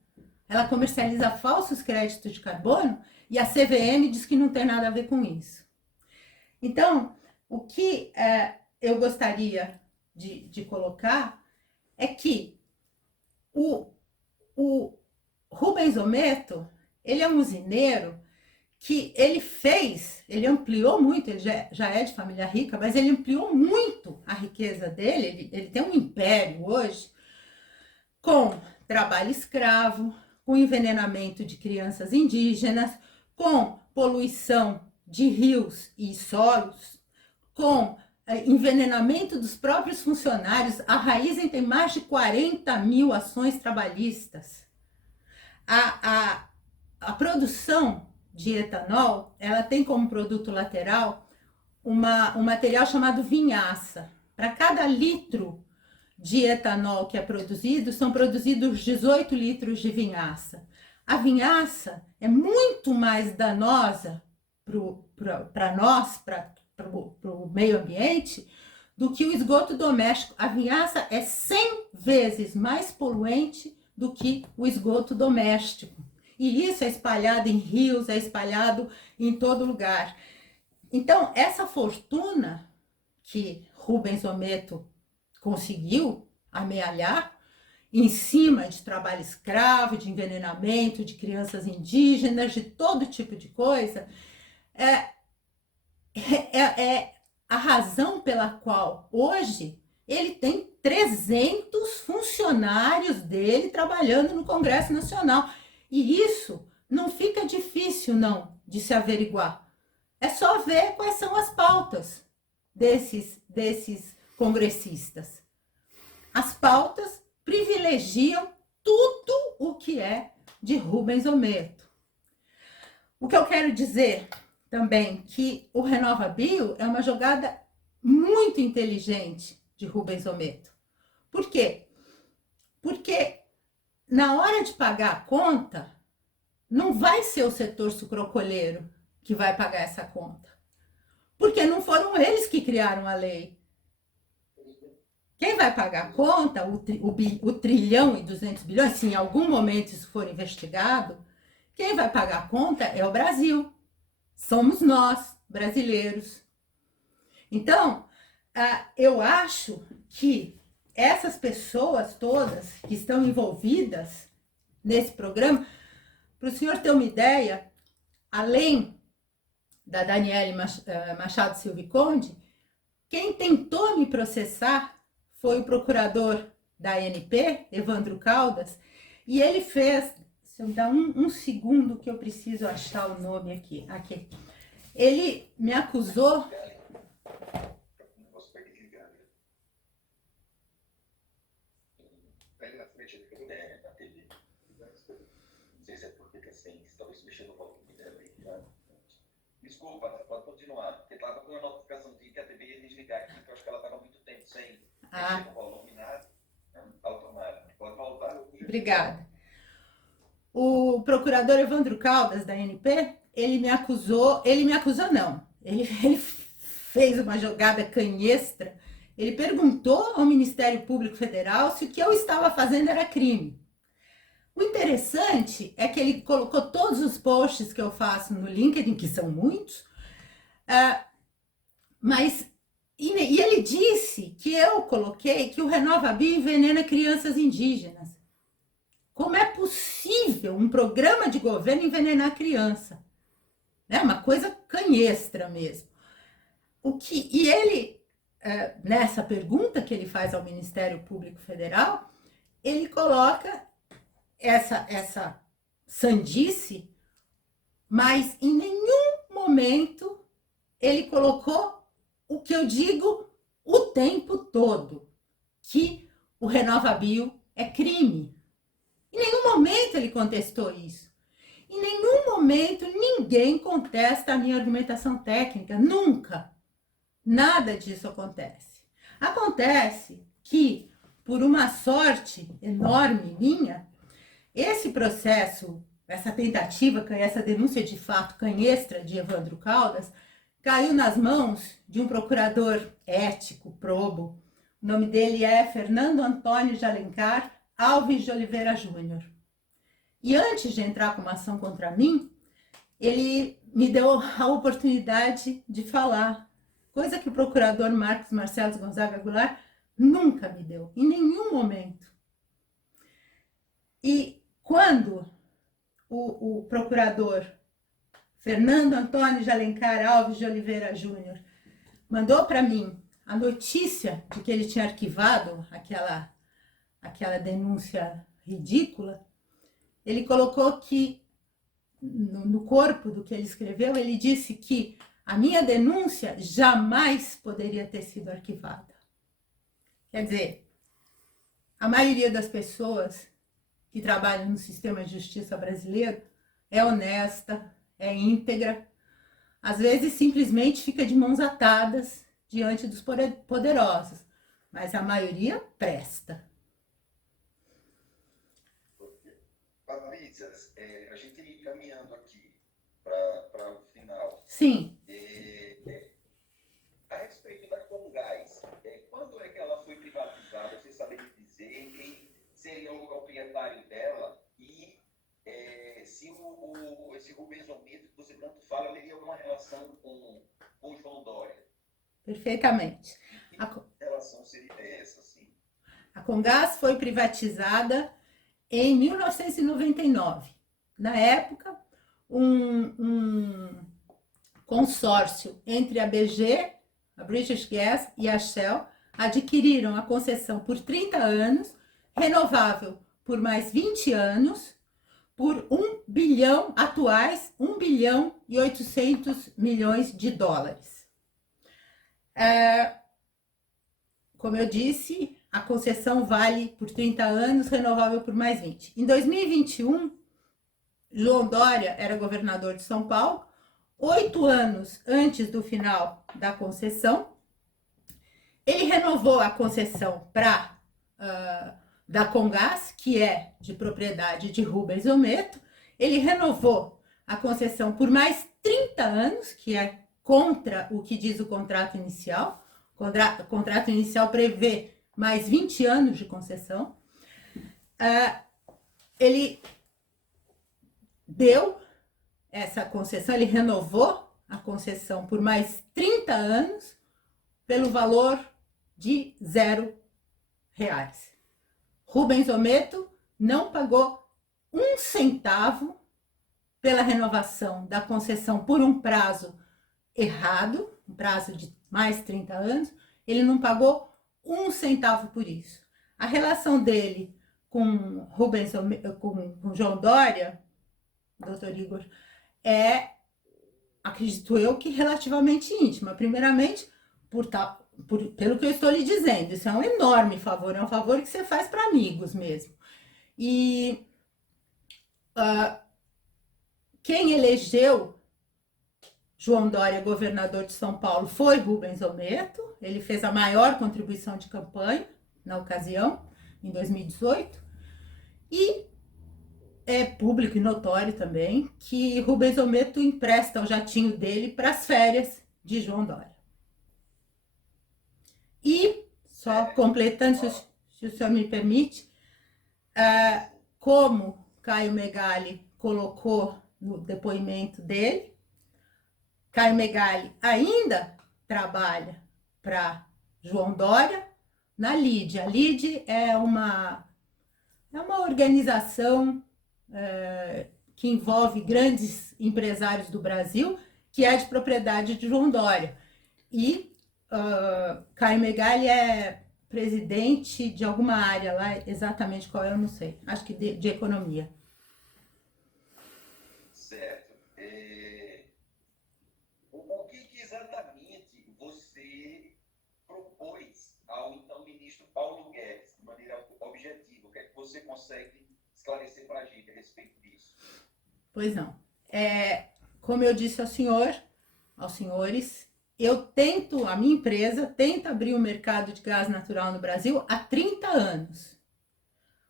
Ela comercializa falsos créditos de carbono e a CVM diz que não tem nada a ver com isso. Então, o que eu gostaria de colocar é que o Rubens Ometo, ele é um usineiro que ele ampliou muito, ele já é de família rica, mas ele ampliou muito a riqueza dele, ele tem um império hoje, com trabalho escravo, com envenenamento de crianças indígenas, com poluição de rios e solos, com envenenamento dos próprios funcionários. A Raizen tem mais de 40 mil ações trabalhistas. A produção de etanol, ela tem como produto lateral um material chamado vinhaça. Para cada litro de etanol que é produzido, são produzidos 18 litros de vinhaça. A vinhaça é muito mais danosa para nós, para o meio ambiente, do que o esgoto doméstico. A vinhaça é 100 vezes mais poluente do que o esgoto doméstico. E isso é espalhado em rios, é espalhado em todo lugar. Então, essa fortuna que Rubens Ometo conseguiu amealhar em cima de trabalho escravo, de envenenamento de crianças indígenas, de todo tipo de coisa, é a razão pela qual hoje ele tem 300 funcionários dele trabalhando no Congresso Nacional. E isso não fica difícil, não, de se averiguar. É só ver quais são as pautas desses congressistas. As pautas privilegiam tudo o que é de Rubens Ometo. O que eu quero dizer também que o RenovaBio é uma jogada muito inteligente de Rubens Ometo. Por quê? Porque na hora de pagar a conta, não vai ser o setor sucrocolheiro que vai pagar essa conta. Porque não foram eles que criaram a lei. Quem vai pagar a conta, o trilhão e 200 bilhões, se em algum momento isso for investigado, quem vai pagar a conta é o Brasil. Somos nós, brasileiros. Então, eu acho que essas pessoas todas que estão envolvidas nesse programa, para o senhor ter uma ideia, além da Daniele Machado Silva Conde, quem tentou me processar foi o procurador da ANP, Evandro Caldas, e ele fez, se eu me dar um segundo que eu preciso achar o nome aqui. Ele me acusou... Desculpa, pode continuar. Porque estava com uma notificação de que a TV ia desligar aqui, que eu acho que ela estava muito tempo sem mexer no volume, nada. Automático. Pode voltar. Obrigada. O procurador Evandro Caldas, da ANP, ele me acusou não, ele fez uma jogada canhestra, ele perguntou ao Ministério Público Federal se o que eu estava fazendo era crime. O interessante é que ele colocou todos os posts que eu faço no LinkedIn, que são muitos, e ele disse que eu coloquei que o RenovaBio envenena crianças indígenas. Como é possível um programa de governo envenenar criança? É uma coisa canhestra mesmo. E ele, nessa pergunta que ele faz ao Ministério Público Federal, ele coloca essa sandice, mas em nenhum momento ele colocou o que eu digo o tempo todo, que o RenovaBio é crime. Em nenhum momento ele contestou isso. Em nenhum momento ninguém contesta a minha argumentação técnica. Nunca. Nada disso acontece. Acontece que, por uma sorte enorme minha, esse processo, essa tentativa, essa denúncia de fato canhestra de Evandro Caldas, caiu nas mãos de um procurador ético, probo. O nome dele é Fernando Antônio de Alencar Alves de Oliveira Júnior. E antes de entrar com uma ação contra mim, ele me deu a oportunidade de falar, coisa que o procurador Marcos Marcelo Gonzaga Goulart nunca me deu, em nenhum momento. E quando o procurador Fernando Antônio de Alencar Alves de Oliveira Júnior mandou para mim a notícia de que ele tinha arquivado aquela denúncia ridícula, ele colocou que, no corpo do que ele escreveu, ele disse que a minha denúncia jamais poderia ter sido arquivada. Quer dizer, a maioria das pessoas que trabalham no sistema de justiça brasileiro é honesta, é íntegra, às vezes simplesmente fica de mãos atadas diante dos poderosos, mas a maioria presta. Patrícia, a gente caminhando aqui para o final. Sim. A respeito da Comgás, quando é que ela foi privatizada? Você sabe me dizer quem seria o proprietário dela e se esse Rubens Ometo que você tanto fala teria alguma relação com o João Dória? Perfeitamente. Que relação seria essa, assim? A Comgás foi privatizada em 1999. Na época, um consórcio entre a BG, a British Gas e a Shell adquiriram a concessão por 30 anos, renovável por mais 20 anos, por 1 bilhão atuais, 1 bilhão e 800 milhões de dólares. Como eu disse, a concessão vale por 30 anos, renovável por mais 20. Em 2021, João Dória era governador de São Paulo, 8 anos antes do final da concessão. Ele renovou a concessão da Comgás, que é de propriedade de Rubens Ometo. Ele renovou a concessão por mais 30 anos, que é contra o que diz o contrato inicial. O contrato inicial prevê mais 20 anos de concessão. Ele deu essa concessão, ele renovou a concessão por mais 30 anos pelo valor de R$0. Rubens Ometo não pagou 1 centavo pela renovação da concessão por um prazo errado, um prazo de mais 30 anos, ele não pagou 1 centavo por isso. A relação dele com com João Dória, doutor Igor, acredito eu, que relativamente íntima. Primeiramente, pelo que eu estou lhe dizendo, isso é um enorme favor, é um favor que você faz para amigos mesmo. E quem elegeu João Dória, governador de São Paulo, foi Rubens Ometo. Ele fez a maior contribuição de campanha na ocasião, em 2018. E é público e notório também que Rubens Ometo empresta o jatinho dele para as férias de João Dória. E, só completando, se o senhor me permite, como Caio Megali colocou no depoimento dele, Caio Megali ainda trabalha para João Dória na LIDE. A LIDE é uma organização que envolve grandes empresários do Brasil, que é de propriedade de João Dória. E Caio Megali é presidente de alguma área lá, exatamente qual eu não sei, acho que de economia. Certo. O que exatamente você propôs ao então ministro Paulo Guedes, de maneira objetiva? O que é que você consegue esclarecer para a gente a respeito disso? Pois não. Como eu disse aos senhores, a minha empresa tenta abrir o mercado de gás natural no Brasil há 30 anos.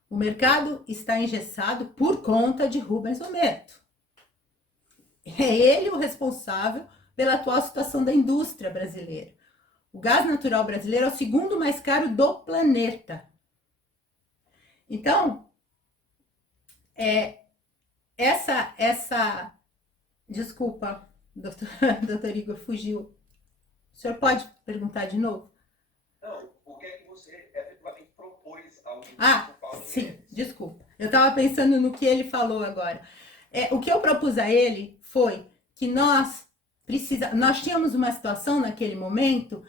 O mercado está engessado por conta de Rubens Ometo. É ele o responsável pela atual situação da indústria brasileira. O gás natural brasileiro é o segundo mais caro do planeta. Então, desculpa, doutor Igor, fugiu. O senhor pode perguntar de novo? Não, o que é que você efetivamente propôs ao ministro Paulo Guedes? Sim, desculpa. Eu estava pensando no que ele falou agora. O que eu propus a ele foi que nós tínhamos uma situação naquele momento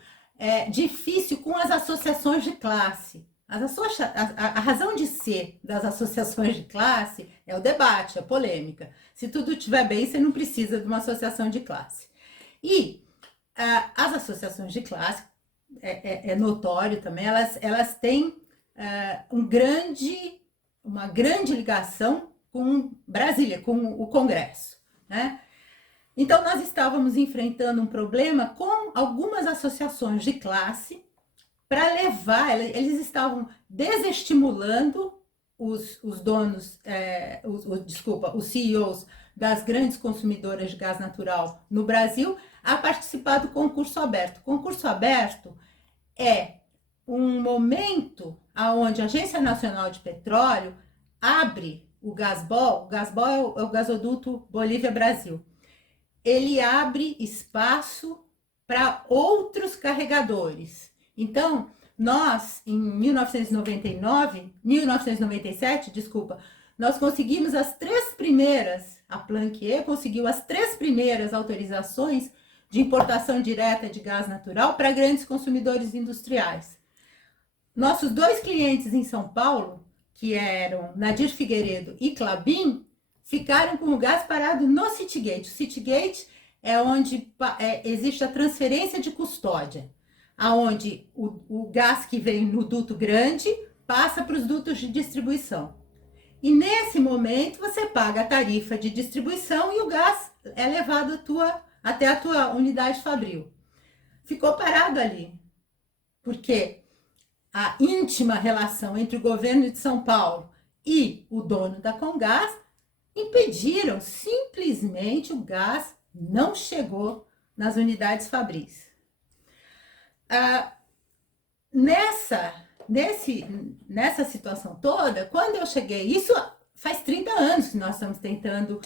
difícil com as associações de classe. A razão de ser das associações de classe é o debate, a polêmica. Se tudo estiver bem, você não precisa de uma associação de classe. E as associações de classe, é notório também, elas têm uma grande ligação com Brasília, com o Congresso, né? Então, nós estávamos enfrentando um problema com algumas associações de classe para levar, eles estavam desestimulando os donos, os CEOs das grandes consumidoras de gás natural no Brasil a participar do concurso aberto. O concurso aberto é um momento onde a Agência Nacional de Petróleo abre o Gasbol é o gasoduto Bolívia-Brasil. Ele abre espaço para outros carregadores. Então, nós, em 1997, nós conseguimos a Planchet conseguiu as 3 primeiras autorizações de importação direta de gás natural para grandes consumidores industriais. Nossos 2 clientes em São Paulo, que eram Nadir Figueiredo e Klabin, ficaram com o gás parado no Citygate. O Citygate é onde existe a transferência de custódia, aonde o gás que vem no duto grande passa para os dutos de distribuição. E nesse momento você paga a tarifa de distribuição e o gás é levado até a tua unidade fabril. Ficou parado ali, porque a íntima relação entre o governo de São Paulo e o dono da Comgás impediram, simplesmente o gás não chegou nas unidades fabris. Nessa situação toda, quando eu cheguei, isso faz 30 anos que nós estamos tentando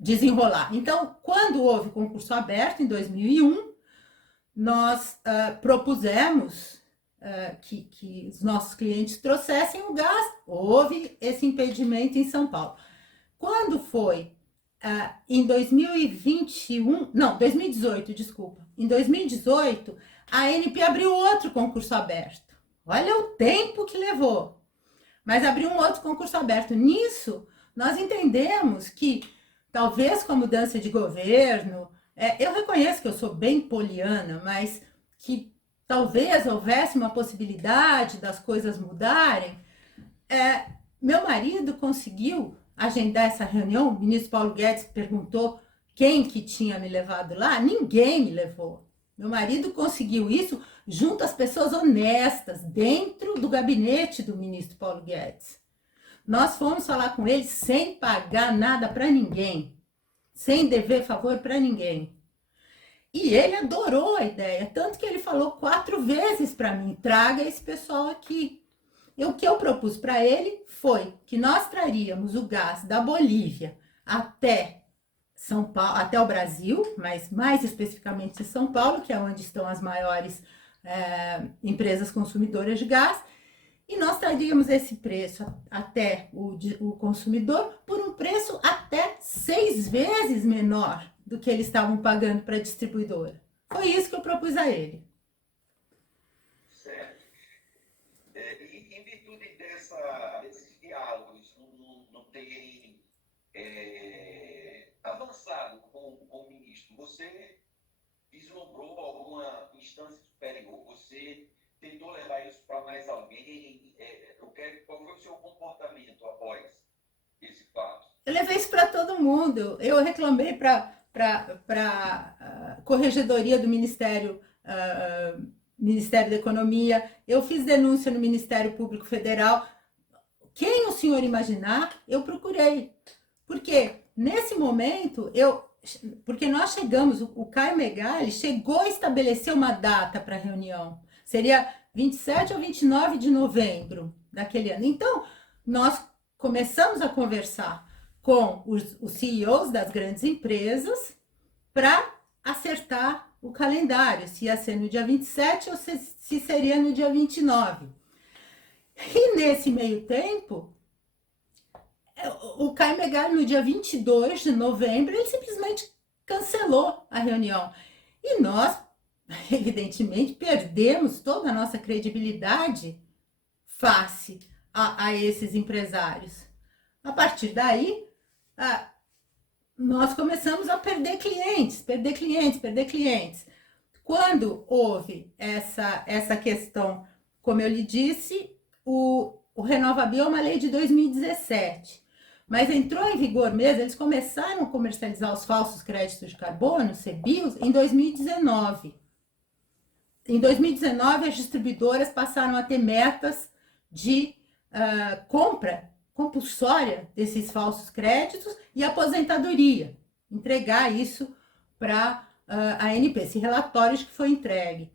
desenrolar. Então, quando houve concurso aberto, em 2001, nós propusemos que os nossos clientes trouxessem o gás. Houve esse impedimento em São Paulo. Quando foi em 2018, desculpa, em 2018, a ANP abriu outro concurso aberto. Olha o tempo que levou. Mas abriu um outro concurso aberto. Nisso, nós entendemos que, talvez com a mudança de governo, eu reconheço que eu sou bem poliana, mas que talvez houvesse uma possibilidade das coisas mudarem. Meu marido conseguiu agendar essa reunião. O ministro Paulo Guedes perguntou quem que tinha me levado lá? Ninguém me levou. Meu marido conseguiu isso junto às pessoas honestas, dentro do gabinete do ministro Paulo Guedes. Nós fomos falar com ele sem pagar nada para ninguém, sem dever favor para ninguém. E ele adorou a ideia, tanto que ele falou 4 vezes para mim, traga esse pessoal aqui. E o que eu propus para ele foi que nós traríamos o gás da Bolívia até São Paulo, até o Brasil, mas mais especificamente de São Paulo, que é onde estão as maiores empresas consumidoras de gás, e nós traríamos esse preço até o consumidor por um preço até 6 vezes menor do que eles estavam pagando para a distribuidora. Foi isso que eu propus a ele. Certo. E em virtude desses diálogos não terem avançado com o ministro, você vislumbrou alguma instância superior? Você tentou levar isso para mais alguém? Qual foi o seu comportamento após esse fato? Eu levei isso para todo mundo. Eu reclamei para a corregedoria do Ministério da Economia, eu fiz denúncia no Ministério Público Federal. Quem o senhor imaginar, eu procurei. Porque nesse momento, porque nós chegamos, o Caio Megali chegou a estabelecer uma data para a reunião. Seria 27 ou 29 de novembro daquele ano. Então, nós começamos a conversar com os CEOs das grandes empresas para acertar o calendário, se ia ser no dia 27 ou se seria no dia 29. E nesse meio tempo, o Caio Megali, no dia 22 de novembro, ele simplesmente cancelou a reunião. E nós, evidentemente, perdemos toda a nossa credibilidade face a esses empresários. A partir daí, nós começamos a perder clientes. Quando houve essa questão, como eu lhe disse, o RenovaBio é uma lei de 2017, mas entrou em vigor mesmo, eles começaram a comercializar os falsos créditos de carbono, CBIOS, em 2019. Em 2019, as distribuidoras passaram a ter metas de compra compulsória desses falsos créditos e aposentadoria, entregar isso para a ANP, esse relatório que foi entregue.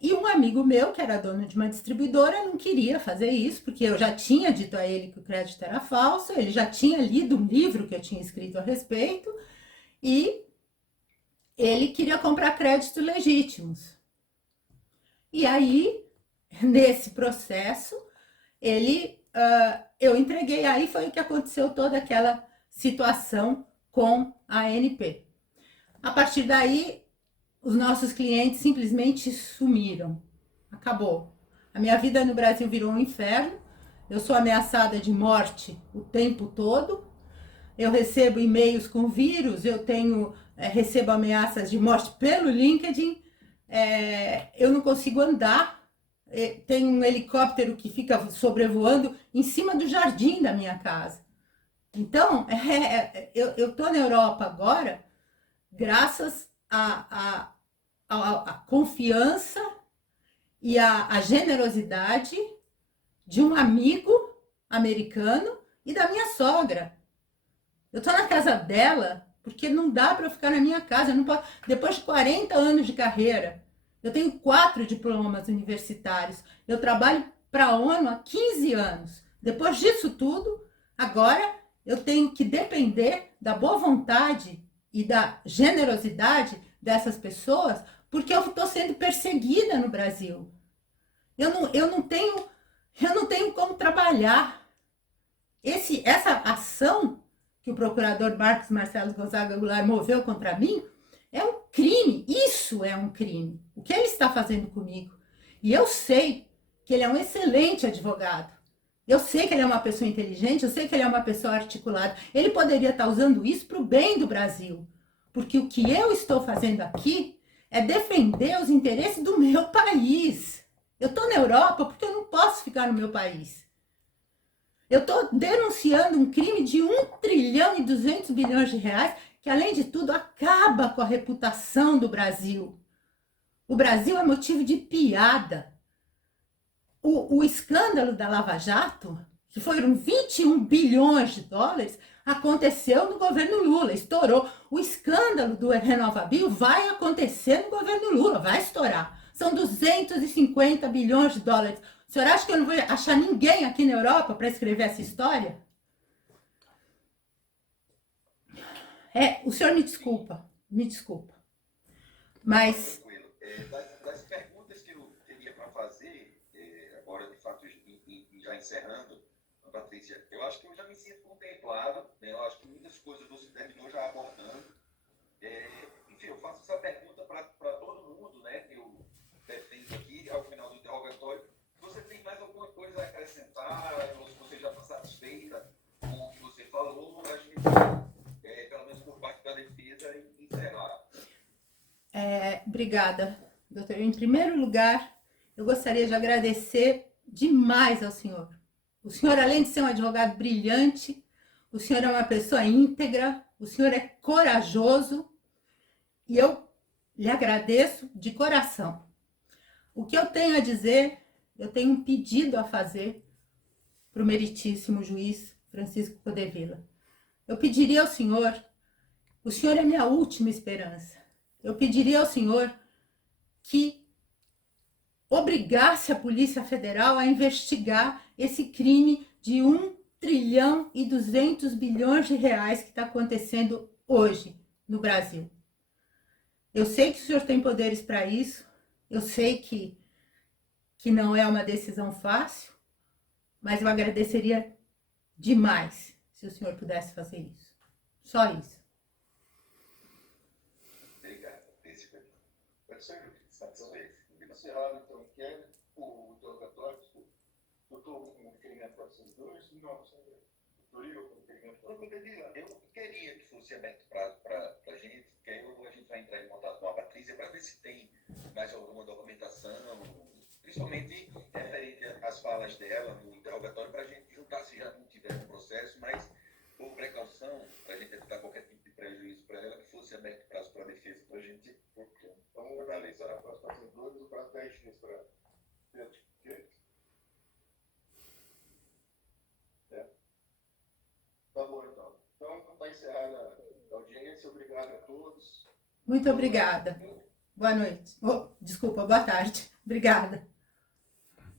E um amigo meu, que era dono de uma distribuidora, não queria fazer isso, porque eu já tinha dito a ele que o crédito era falso, ele já tinha lido um livro que eu tinha escrito a respeito, e ele queria comprar créditos legítimos. E aí, nesse processo, eu entreguei, aí foi o que aconteceu toda aquela situação com a ANP. A partir daí, os nossos clientes simplesmente sumiram. Acabou. A minha vida no Brasil virou um inferno. Eu sou ameaçada de morte o tempo todo. Eu recebo e-mails com vírus, recebo ameaças de morte pelo LinkedIn. Eu não consigo andar. Tem um helicóptero que fica sobrevoando em cima do jardim da minha casa. Então, eu estou na Europa agora, graças à confiança e à generosidade de um amigo americano e da minha sogra. Eu estou na casa dela porque não dá para eu ficar na minha casa. Eu não posso, depois de 40 anos de carreira, eu tenho 4 diplomas universitários. Eu trabalho para a ONU há 15 anos. Depois disso tudo, agora eu tenho que depender da boa vontade e da generosidade dessas pessoas, porque eu estou sendo perseguida no Brasil. Eu não tenho como trabalhar. Essa ação que o procurador Marcos Marcelo Gonzaga Goulart moveu contra mim é um crime. Isso é um crime. O que ele está fazendo comigo? E eu sei que ele é um excelente advogado. Eu sei que ele é uma pessoa inteligente, eu sei que ele é uma pessoa articulada. Ele poderia estar usando isso para o bem do Brasil. Porque o que eu estou fazendo aqui é defender os interesses do meu país. Eu estou na Europa porque eu não posso ficar no meu país. Eu estou denunciando um crime de 1 trilhão e 200 bilhões de reais que, além de tudo, acaba com a reputação do Brasil. O Brasil é motivo de piada. O escândalo da Lava Jato, que foram 21 bilhões de dólares, aconteceu no governo Lula, estourou. O escândalo do RenovaBio vai acontecer no governo Lula, vai estourar. São 250 bilhões de dólares. O senhor acha que eu não vou achar ninguém aqui na Europa para escrever essa história? O senhor me desculpa, mas... Das perguntas que eu teria para fazer, agora de fato, já encerrando, Patrícia, eu acho que eu já me sinto contemplado, né? Eu acho que muitas coisas você terminou já abordando. Enfim, eu faço essa pergunta para todo mundo, né, que eu defendo aqui, ao final do interrogatório. Você tem mais alguma coisa a acrescentar, ou se você já está satisfeita com o que você falou, a gente, pelo menos por parte da defesa, encerrar. Obrigada, doutor. Em primeiro lugar, eu gostaria de agradecer demais ao senhor. O senhor, além de ser um advogado brilhante, o senhor é uma pessoa íntegra, o senhor é corajoso e eu lhe agradeço de coração. O que eu tenho a dizer, eu tenho um pedido a fazer para o meritíssimo juiz Francisco Codevilla. Eu pediria ao senhor, o senhor é minha última esperança, eu pediria ao senhor que obrigasse a Polícia Federal a investigar esse crime de 1 trilhão e 200 bilhões de reais que está acontecendo hoje no Brasil. Eu sei que o senhor tem poderes para isso, eu sei que não é uma decisão fácil, mas eu agradeceria demais se o senhor pudesse fazer isso. Só isso. Obrigado. Pode ser satisfeito. Encerrado, então, o interrogatório, doutor, com requerimento para vocês dois? Não, doutor Igor, com requerimento para vocês dois? Eu queria que fosse aberto para a gente, porque aí a gente vai entrar em contato com a Patrícia para ver se tem mais alguma documentação, principalmente referente às falas dela no interrogatório, para a gente juntar, se já não tiver um processo, mas por precaução, para a gente evitar qualquer tipo de prejuízo para ela, que fosse aberto prazo para a defesa, para a gente analisar. Para os fazedores, o prazo 10 dias para Tá bom, então. Então, está encerrada a audiência. Obrigado a todos. Muito obrigada. Boa noite. Desculpa, boa tarde. Obrigada.